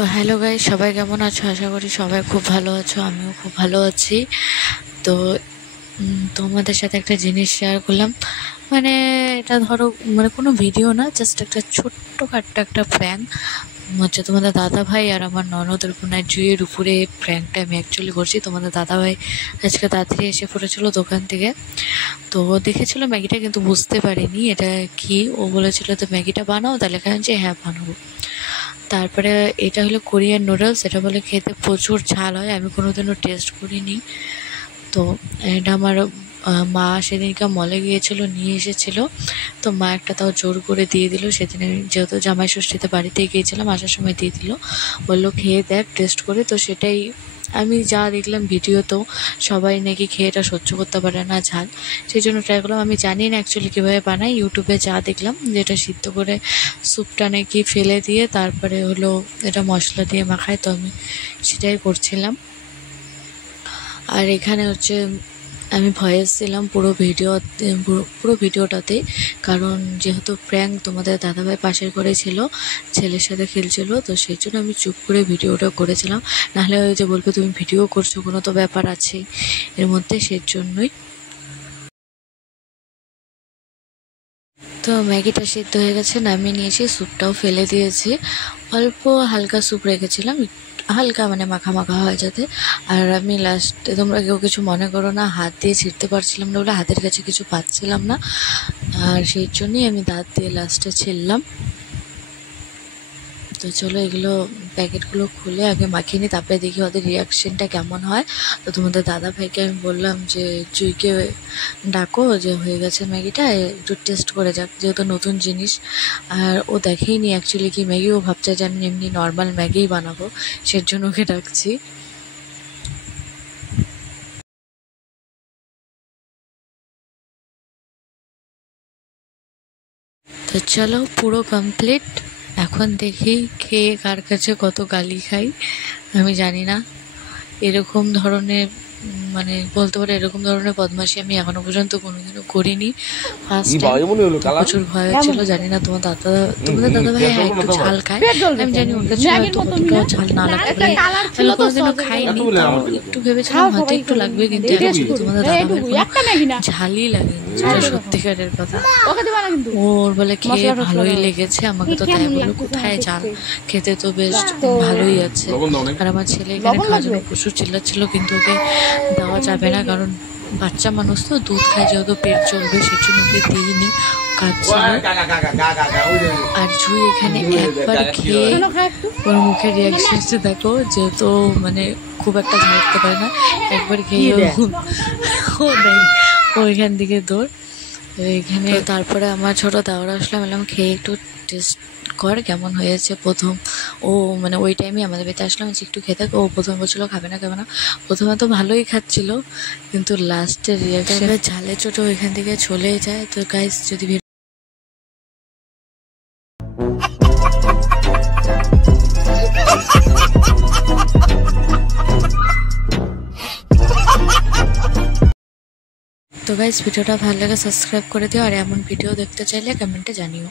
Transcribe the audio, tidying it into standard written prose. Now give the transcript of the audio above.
তো hello guys, সবাই কেমন আছো? আশা করি সবাই খুব ভালো আছো। আমিও খুব ভালো আছি। তো তোমাদের সাথে একটা জিনিস শেয়ার করলাম। মানে এটা ধরো কোনো ভিডিও না, জাস্ট একটা ছোট্টখাট্ট একটা প্র্যাঙ্ক হচ্ছে। তোমাদের দাদা ভাই আর আমার ননদের বোনের জুয়ের উপরে প্র্যাঙ্কটা আমি অ্যাকচুয়ালি করছি। তোমাদের দাদা ভাই আজকে তাড়াতাড়ি এসে পড়েছিল দোকান থেকে। তো দেখেছিল ম্যাগিটা, কিন্তু বুঝতে পারিনি এটা কি। ও বলেছিল তো ম্যাগিটা বানাও, তাহলে কেন যে হ্যাঁ বানাবো। তারপরে এটা হলো কোরিয়ান নুডলস। এটা বলে খেতে প্রচুর ঝাল হয়, আমি কোনোদিনও টেস্ট করিনি। তো এটা আমার মা সেদিনকে মলে গিয়েছিল, নিয়ে এসেছিলো। তো মা একটা তাও জোর করে দিয়ে দিল। সেদিন যেহেতু জামাই ষষ্ঠীতে বাড়িতে গিয়েছিলাম, আসার সময় দিয়ে দিল, বললো খেয়ে দেখ টেস্ট করে। তো সেটাই আমি যা দেখলাম ভিডিওতেও, সবাই নাকি খেয়ে এটা সহ্য করতে পারে না ঝাল, সেই জন্য ট্রাই করলাম। আমি জানি না অ্যাকচুয়ালি কীভাবে বানাই, ইউটিউবে যা দেখলাম যেটা সিদ্ধ করে স্যুপটা নাকি ফেলে দিয়ে তারপরে হলো এটা মশলা দিয়ে মাখায়। তো আমি সেটাই করছিলাম। আর এখানে হচ্ছে আমি ভয়েস দিলাম পুরো ভিডিওটাতে, কারণ যেহেতু প্র্যাঙ্ক, তোমাদের দাদাভাই পাশের ঘরে ছিল, ছেলের সাথে খেলছিল, তো সেই জন্য আমি চুপ করে ভিডিওটা করেছিলাম। নাহলে ওই যে বলবে তুমি ভিডিও করছো, কোনো তো ব্যাপার আছে এর মধ্যে, সেই জন্যই। তো ম্যাগিটা সিদ্ধ হয়ে গেছে, নামিয়ে নিয়েছি, স্যুপটাও ফেলে দিয়েছি। অল্প হালকা স্যুপ রেখেছিলাম, হালকা মাখা মাখা হয় যাতে। আর আমি লাস্টে, তোমরা কেউ কিছু মনে করো না, হাত দিয়ে ছিঁড়তে পারছিলাম না বলে হাতের কাছে কিছু পাচ্ছিলাম না, আর সেই জন্যই আমি দাঁত দিয়ে লাস্টে ছিঁড়লাম। তো চলো এগুলো প্যাকেটগুলো খুলে আগে মাখিয়ে নিই, তারপরে দেখি ওদের রিয়াকশনটা কেমন হয়। তো তোমাদের দাদা ভাইকে আমি বললাম যে জুইকে ডাকো, যে হয়ে গেছে ম্যাগিটা, একটু টেস্ট করে যাক, যেহেতু নতুন জিনিস। আর ও দেখেইনি অ্যাকচুয়ালি কি ম্যাগি, ও ভাবছে যে আমি এমনি নর্মাল ম্যাগিই বানাবো, সের জন্য ওকে ডাকছি। তো চলো পুরো কমপ্লিট। এখন দেখি খেয়ে কার কাছে কত গালি খাই। আমি জানি না এরকম ধরনের, বলতে পারো এরকম ধরনের বদমাশি আমি এখনো পর্যন্ত কোনোদিনও করিনি। ফার্স্ট টাইম প্রচুর ভয় হচ্ছিল। জানি না তোমাদের দাদা ভাই হ্যাঁ একটু ঝাল খায়, আমি জানি ওর কাছে হয়তো অতটাও ঝাল না লাগতে পারে, আমি কোনোদিনও খাইনি, তাও একটু ভেবেছিলাম হয়তো একটু লাগবে, কিন্তু তোমাদের দাদা ভাই ঝালই লাগেনি, যেটা সত্যিকারের কথা। ওর বলে খেয়ে ভালোই লেগেছে, আমাকে তো তাই বললো কোথায় ঝাল, খেতে তো বেশ ভালোই আছে। আর আমার ছেলে এখানে খাওয়ার জন্য প্রচুর চিল্লাচ্ছিল, কিন্তু ওকে দেওয়া যাবে না, কারণ বাচ্চা মানুষ তো, দুধ খায়, যেহেতু পেট চলবে, সেই জন্য ওকে দিইনি, কাঁদছিল। আর জুই এখানে একবার খেয়ে ওর মুখের রিয়াকশনটা দেখো, যেহেতু খুব একটা ঝাল করতে পারে না, একবার খেয়ে ও এখান থেকে দৌড় এখানে। তারপরে আমার ছোট দাওরা আসলাম, বললাম খেয়ে একটু টেস্ট কর কেমন হয়েছে। প্রথম ও ওই টাইমে আমাদের বাড়িতে আসলাম, যে একটু খেতে, ও প্রথমে বলছিল খাবে না। প্রথমে তো ভালোই খাচ্ছিল, কিন্তু লাস্টের রিয়াকশন ঝালে চোটে ওইখান থেকে চলে যায়। তো গাইস, যদি ভিডিওটা ভালো লাগে সাবস্ক্রাইব করে দিও, আর এমন ভিডিও দেখতে চাইলে কমেন্টে জানিও।